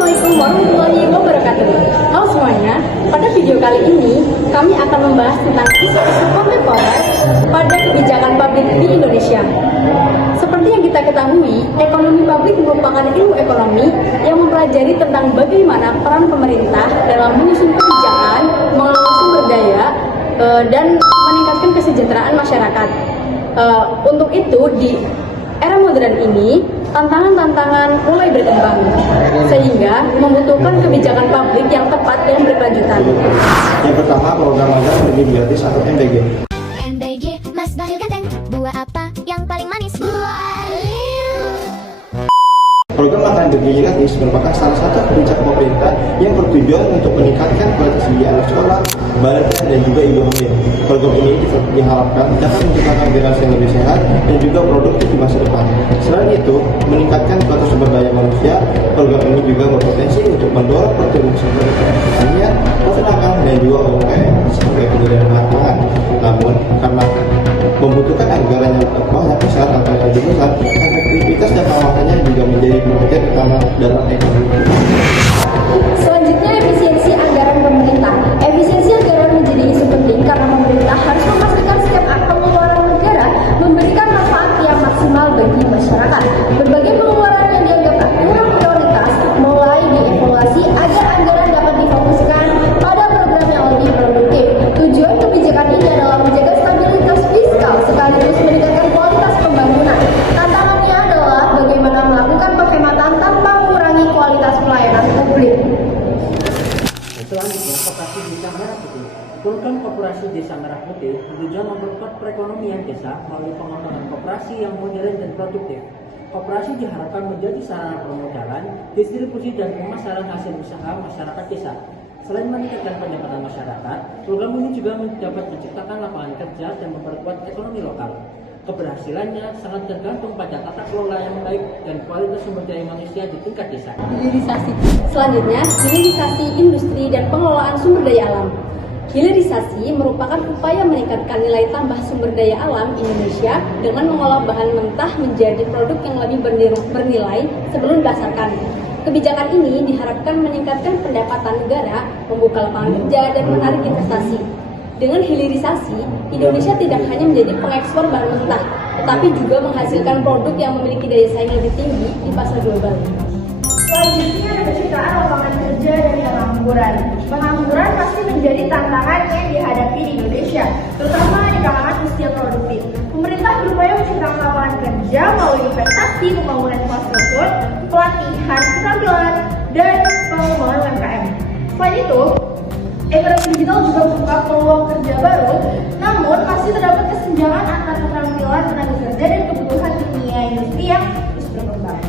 Assalamualaikum warahmatullahi wabarakatuh. Halo semuanya, pada video kali ini kami akan membahas tentang isu-isu kontemporer pada kebijakan publik di Indonesia. Seperti yang kita ketahui, ekonomi publik merupakan ilmu ekonomi yang mempelajari tentang bagaimana peran pemerintah dalam menyusun kebijakan, mengelola sumber daya, dan meningkatkan kesejahteraan masyarakat. Untuk itu, di era modern ini, tantangan-tantangan mulai berkembang, sehingga membutuhkan kebijakan publik yang tepat dan berkelanjutan. Yang pertama, program magang lebih gratis atau MBG. MBG, Mas Bahlil Ganteng, buah apa yang paling manis? Program makan bergizi gratis merupakan salah satu kebijakan pemerintah yang bertujuan untuk meningkatkan kualitas gizi anak sekolah, balita, dan juga ibu hamil. Program ini diharapkan dapat menciptakan generasi yang lebih sehat dan juga produktif di masa depan. Selain itu, meningkatkan kualitas sumber daya manusia, program ini juga berpotensi untuk mendorong pertumbuhan sektor pertanian, peternakan, dan juga UMKM sebagai penyediaan bahan pangan. Namun, karena membutuhkan anggaran yang banyak besar atau yang lebih besar, efektivitas dan pengawasannya juga menjadi perhatian utama dalam ekonomi. Selanjutnya, efisiensi anggaran pemerintah. Efisiensi anggaran menjadi isu penting karena pemerintah harus memastikan setiap pengeluaran negara memberikan manfaat yang maksimal bagi masyarakat. Berbagai pengeluaran yang dianggap kurang prioritas mulai dievaluasi agar anggaran dapat difokuskan pada program yang lebih produktif. Tujuan kebijakan ini adalah menjaga stabilitas fiskal sekaligus meningkatkan kualitas pembangunan. Tantangannya adalah bagaimana melakukan penghematan tanpa mengurangi kualitas pelayanan publik. Selanjutnya, Koperasi Desa Merah Putih. Program Koperasi Desa Merah Putih bertujuan memperkuat perekonomian desa melalui pengembangan koperasi yang modern dan produktif. Koperasi diharapkan menjadi sarana permodalan, distribusi dan pemasaran hasil usaha masyarakat desa. Selain meningkatkan pendapatan masyarakat, program ini juga dapat menciptakan lapangan kerja dan memperkuat ekonomi lokal. Keberhasilannya sangat tergantung pada tata kelola yang baik dan kualitas sumber daya manusia di tingkat desa. Hilirisasi. Selanjutnya, hilirisasi industri dan pengelolaan sumber daya alam. Hilirisasi merupakan upaya meningkatkan nilai tambah sumber daya alam Indonesia dengan mengolah bahan mentah menjadi produk yang lebih bernilai sebelum dipasarkan. Kebijakan ini diharapkan meningkatkan pendapatan negara, membuka lapangan kerja, dan menarik investasi. Dengan hilirisasi, Indonesia tidak hanya menjadi pengekspor bahan mentah, tetapi juga menghasilkan produk yang memiliki daya saing lebih tinggi di pasar global. Selanjutnya ada penciptaan lapangan kerja dan pengangguran. Pengangguran pasti menjadi tantangan yang dihadapi di Indonesia, terutama di kalangan usia produktif. Pemerintah berupaya menciptakan lapangan kerja melalui investasi, pembangunan infrastruktur, pelatihan, keterampilan, dan pengembangan UMKM. Selain itu, ekonomi digital juga membuka peluang kerja baru, namun masih terdapat kesenjangan antara keterampilan tenaga kerja dan kebutuhan dunia industri yang terus berkembang.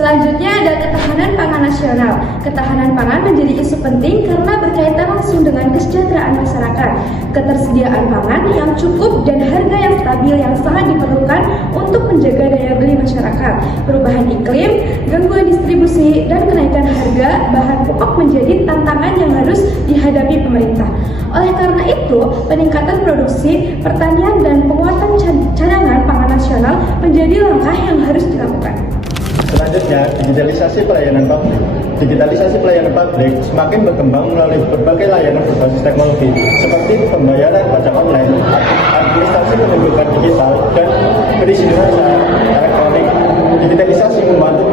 Selanjutnya ada ketahanan pangan nasional. Ketahanan pangan menjadi isu penting karena berkaitan langsung dengan kesejahteraan masyarakat. Ketersediaan pangan yang cukup dan harga yang stabil yang sangat diperlukan untuk menjaga daya beli masyarakat. Perubahan iklim, gangguan distribusi, dan kenaikan harga bahan pokok menjadi tantangan yang harus dihadapi pemerintah. Oleh karena itu, peningkatan produksi, pertanian, dan penguatan cadangan pangan nasional menjadi langkah yang harus dilakukan. Selanjutnya, digitalisasi pelayanan publik. Digitalisasi pelayanan publik semakin berkembang melalui berbagai layanan berbasis teknologi seperti pembayaran pajak online, administrasi kependudukan digital, dan perizinan usaha elektronik. Digitalisasi membantu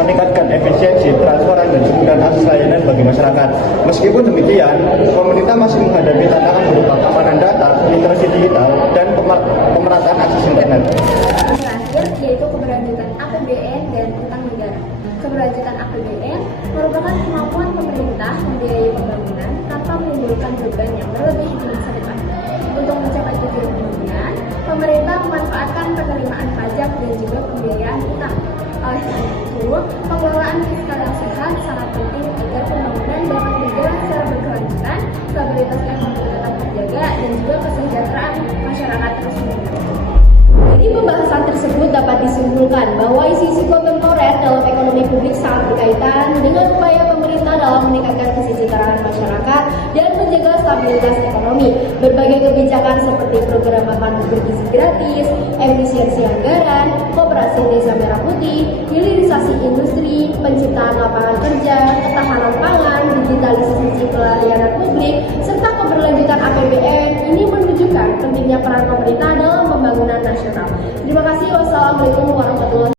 meningkatkan efisiensi, transparan, dan kemudahan akses layanan bagi masyarakat. Meskipun demikian, pemerintah masih menghadapi tantangan berupa keamanan data, literasi digital, dan pemerataan akses internet. Terakhir, yaitu keberlanjutan APBN dan utang negara. Keberlanjutan APBN merupakan kemampuan pemerintah membiayai pembangunan tanpa menimbulkan beban yang melebihi di masa depan. Untuk mencapai tujuan pembangunan, pemerintah memanfaatkan penerimaan pajak dan juga pembiayaan utang. Oleh karena itu, pengelolaan fiskal yang sehat sangat penting agar pembangunan dapat berjalan secara berkelanjutan, stabilitas ekonomi tetap terjaga, dan juga kesejahteraan masyarakat terus meningkat. Dari pembahasan tersebut dapat disimpulkan bahwa isu-isu kontemporer moneter dalam ekonomi publik sangat berkaitan dengan upaya pemerintah dalam meningkatkan kesejahteraan masyarakat dan menjaga stabilitas ekonomi. Berbagai kebijakan seperti program makan bergizi gratis, efisiensi anggaran, koperasi desa merah putih, hilirisasi industri, penciptaan lapangan kerja,